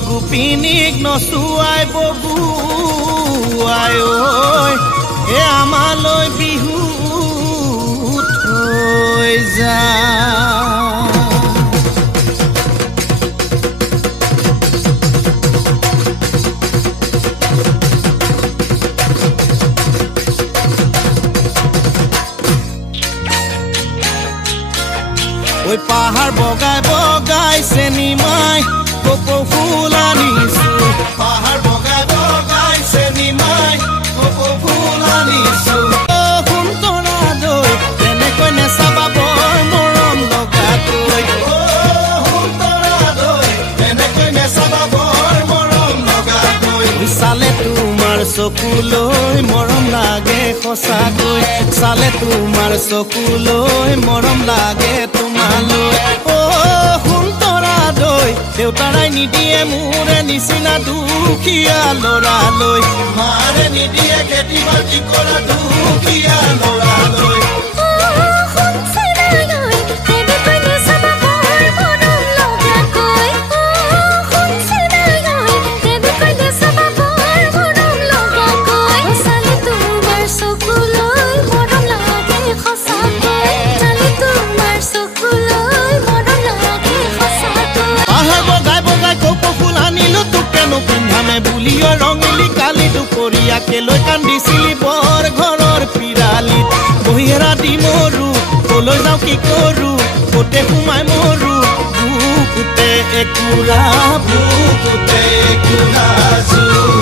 গোপিনীক নচুৱাই বগুৱাই ঐ এ আমালৈ বিহু থৈ যা ঐ পাহাৰ বগাই বগাই চেনিমাই কপৌ ফুল আনিছো পাহাৰ বগাই বগাই চেনিমাই কপৌ ফুল আনিছো সুন্তৰা দৈ তেনেকৈ নেচাবা বৰ মৰম লগাকৈ সুন্তৰা দৈ তেনেকৈ নেচাবা বৰ মৰম লগাকৈ চালে তোমাৰ চকুলৈ মৰম লাগে সঁচাকৈ চালে তোমাৰ চকুলৈ মৰম লাগে তোমালৈ সুন্তৰা দৈ দেউতাৰাই নিদিয়ে মোৰে নিচিনা দুখীয়া ল'ৰালৈ মাৰে নিদিয়ে খেতি বাতি কৰা দুখীয়া ল'ৰালৈ বুলিও ৰঙিলি কালি দুপৰীয়াকে লৈ কান্দিছিলি বৰ ঘৰৰ পিৰালিত বহিৰা দি মৰো কলৈ যাওঁ কি কৰো কতে সোমাই মৰো বুকুতে একুৰা জুই